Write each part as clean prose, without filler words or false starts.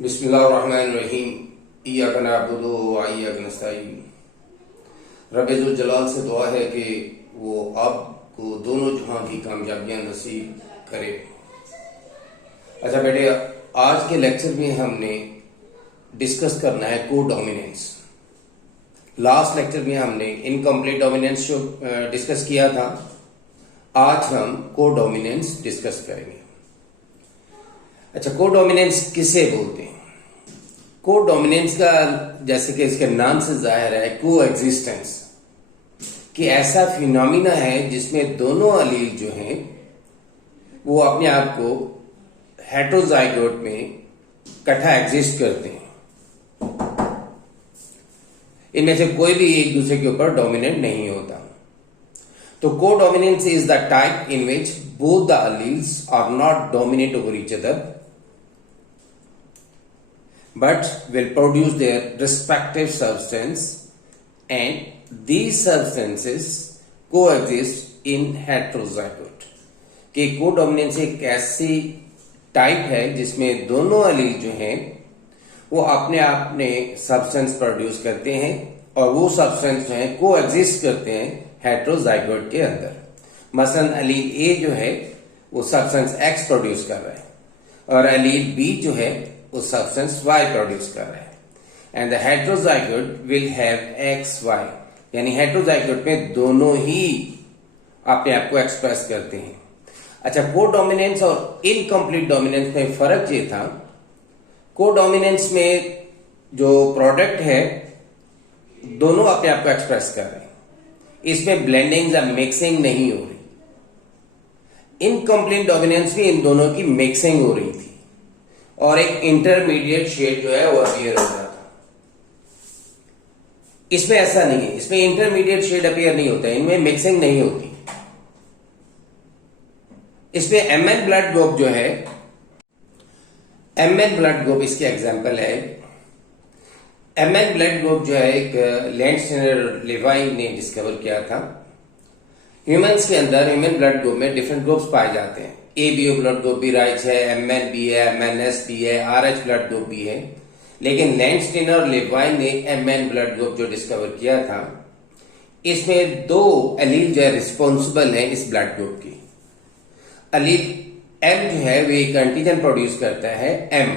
बिस्मिल्लाहिर्रहमानिर्रहीम। इय्याका नअबुदु व इय्याका नस्तईन। रब्बुल जलाल से दुआ है कि वो आपको दोनों जहां की कामयाबियां नसीब करे। अच्छा बेटे, आज के लेक्चर में हमने डिस्कस करना है को डोमिनेंस। लास्ट लेक्चर में हमने इनकम्प्लीट डोमिनेंस डिस्कस किया था। आज हम को डोमिनेंस डिस्कस करेंगे। अच्छा, को डोमिनेंस किसे बोलते हैं? को डोमिनेंस का जैसे कि इसके नाम से जाहिर है को एग्जिस्टेंस, कि ऐसा फिनोमिना है जिसमें दोनों अलील जो हैं वो अपने आप को हेटेरोजाइगोट में इकट्ठा एग्जिस्ट करते हैं। इनमें से कोई भी एक दूसरे के ऊपर डोमिनेंट नहीं होता। तो codominance is the type in which both the alleles are not dominate over each other but will produce their respective substance, and these substances coexist in heterozygote। कि कोडोमिनेंस एक ऐसी टाइप है जिसमें दोनों अलील जो हैं वो अपने अपने सब्सटेंस प्रोड्यूस करते हैं और वो सब्सटेंस जो है कोएग्जिस्ट करते हैं हेटेरोजाइगोट के अंदर। मसलन अलील ए जो है वो सब्सटेंस एक्स प्रोड्यूस कर रहा है और अलील बी जो है वो सब्सटेंस Y प्रोड्यूस कर रहा है। And the heterozygote will have XY, यानी हेटेरोजाइगोट में दोनों ही अपने आप को एक्सप्रेस करते हैं। अच्छा, कोडोमिनेंस और इनकम्प्लीट डोमिनेंस में फर्क ये था, कोडोमिनेंस में जो प्रोडक्ट है दोनों अपने आप को एक्सप्रेस कर रहे हैं, इसमें ब्लेंडिंग या मिक्सिंग नहीं हो रही। इनकम्प्लीट डोमिनेंस में इन दोनों की मिक्सिंग हो रही थी और एक इंटरमीडिएट शेड जो है वो अपीयर हो रहा था। इसमें ऐसा नहीं है, इसमें इंटरमीडिएट शेड अपीयर नहीं होता है, इनमें मिक्सिंग नहीं होती। इसमें एमएन ब्लड ग्रुप जो है, एमएन ब्लड ग्रुप इसके एग्जांपल है। एमएन ब्लड ग्रुप जो है एक लैंडस्टेनर लेवाई ने डिस्कवर किया था। ह्यूमंस के अंदर ह्यूमन ब्लड ग्रुप में डिफरेंट ग्रुप्स पाए जाते हैं। एबीओ ब्लड ग्रुप भी राइट है, एमएन भी है, एमएनएस भी है, आरएच ब्लड ग्रुप भी है। लेकिन लैंडस्टेनर और लेवाइन ने एमएन ब्लड ग्रुप जो डिस्कवर किया था, इसमें दो अलील जो है रिस्पॉन्सिबल है इस ब्लड ग्रुप की। अलील एम जो है वो एक एंटीजन प्रोड्यूस करता है M,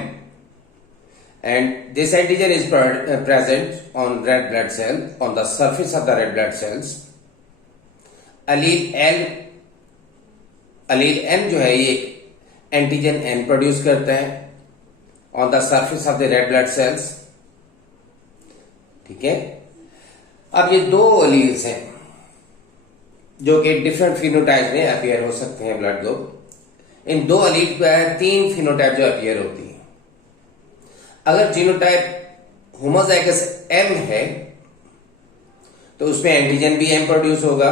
and this antigen is present on red blood cell on the surface of the red blood cells. Allele N जो है ये एंटीजन एन प्रोड्यूस करता है on the surface of the red blood cells. ठीक है, अब ये दो अलील्स हैं जो कि डिफरेंट फिनोटाइप में अपीयर हो सकते हैं ब्लड ग्रुप। इन दो अलील पर तीन फिनोटाइप जो अपीयर होती है। अगर जीनोटाइप होमोजाइगस एम है तो उसमें एंटीजन भी एम प्रोड्यूस होगा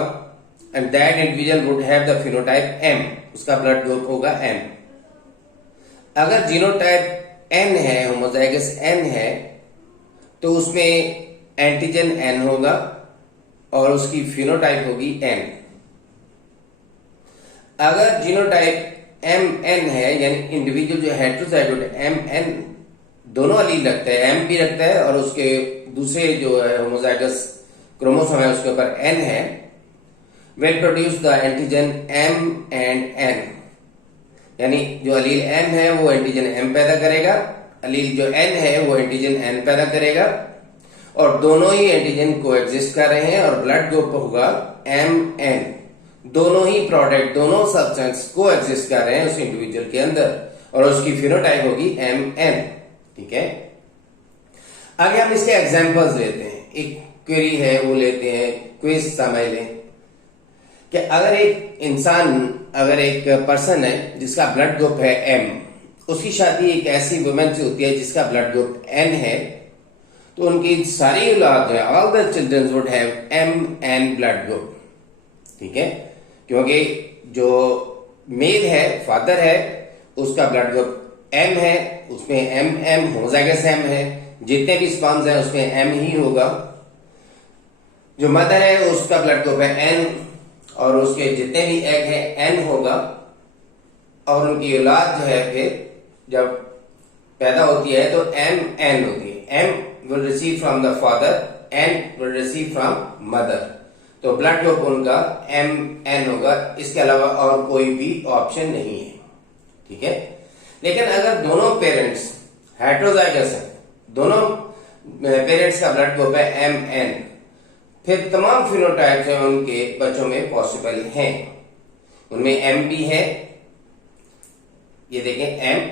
and that individual would have the phenotype M, उसका ब्लड ग्रुप होगा M। अगर जीनोटाइप N है, होमोजाइगस N है, तो उसमें एंटीजन N होगा और उसकी फिनोटाइप होगी N। अगर जीनोटाइप MN है, यानी इंडिविजुअल जो हेटेरोजाइगोट MN दोनों अलील रखता है, M भी रखता है और उसके दूसरे जो है होमोजाइगस क्रोमोसोम है उसके ऊपर N है, will produce the antigen M and N, यानी जो अलील M है वो एंटीजन M पैदा करेगा, अलील जो N है वो एंटीजन N पैदा करेगा और दोनों ही एंटीजन कोएग्जिस्ट कर रहे हैं और ब्लड ग्रुप होगा MN। दोनों ही प्रोडक्ट, दोनों सब्सटेंस कोएग्जिस्ट कर रहे हैं उस इंडिविजुअल के अंदर और उसकी फिनोटाइप होगी MN। ठीक है, आगे हम इसके एग्जांपल्स लेते हैं। एक क्वेरी है वो लेते हैं, क्विज समझ लें कि अगर एक पर्सन है जिसका ब्लड ग्रुप है M, उसकी शादी एक ऐसी वुमेन से होती है जिसका ब्लड ग्रुप N है, तो उनकी सारी औलाद है, all the children would have MN blood group. ठीक है, क्योंकि जो मेल है, फादर है, उसका ब्लड ग्रुप M है, उसमें MM होमोजाइगस M है, जितने भी स्पर्म्स हैं उसमें M ही होगा। जो मदर है उसका ब्लड ग्रुप है N और उसके जितने भी एग है N होगा और उनकी औलाद जो है फिर जब पैदा होती है तो एम एन होती है। M will receive from the father, N will receive from mother. तो ब्लड ग्रुप उनका एम एन होगा, इसके अलावा और कोई भी ऑप्शन नहीं है। ठीक है, लेकिन अगर दोनों पेरेंट्स हेटेरोजाइगस है, दोनों पेरेंट्स का ब्लड ग्रुप है एम एन, फिर तमाम फिनोटाइप्स हैं उनके बच्चों में पॉसिबल हैं। उनमें एम भी है, ये देखें एम,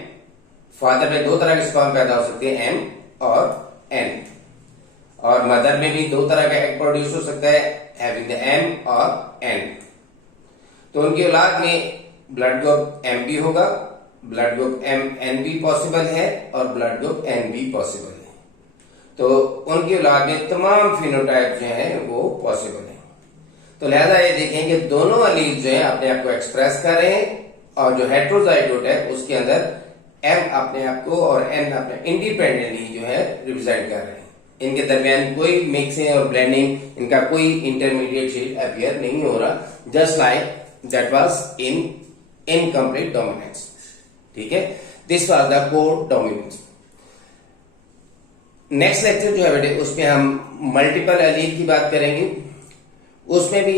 फादर में दो तरह के स्पर्म पैदा हो सकते हैं, एम और एन, और मदर में भी दो तरह का एग प्रोड्यूस हो सकता है, हैविंग द एम और एन। तो उनकी औलाद में ब्लड ग्रुप एम भी होगा, ब्लड ग्रुप एम एन भी पॉसिबल है और ब्लड ग्रुप एन भी पॉसिबल है। तो उनकी औलाद में तमाम फिनोटाइप जो है वो पॉसिबल है। तो लिहाजा ये देखें कि दोनों अलील जो है अपने आप को एक्सप्रेस कर रहे हैं, और जो हेटेरोजाइगोट है उसके अंदर एम अपने आप को और एन अपने इंडिपेंडेंटली जो है रिप्रेजेंट कर रहे हैं। इनके दरमियान कोई मिक्सिंग और ब्लेंडिंग, इनका कोई इंटरमीडिएट शेड अपीयर नहीं हो रहा, just like that was in incomplete dominance. ठीक है, this was the code dominance. Next lecture जो है बेटे उसमें हम मल्टीपल एलील की बात करेंगे। उसमें भी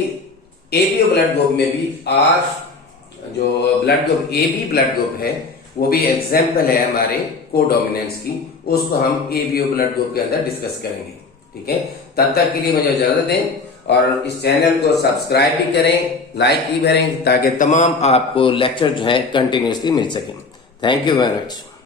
एबीओ ब्लड ग्रुप में भी आर जो blood group AB blood group है वो भी एग्जाम्पल है हमारे कोडोमिनेंस की, उसको हम एबीओ ब्लड ग्रुप के अंदर डिस्कस करेंगे। ठीक है, तब तक के लिए मुझे इजाजत दें और इस चैनल को सब्सक्राइब भी करें, लाइक भी करें, ताकि तमाम आपको लेक्चर जो है कंटिन्यूसली मिल सके। Thank you very much.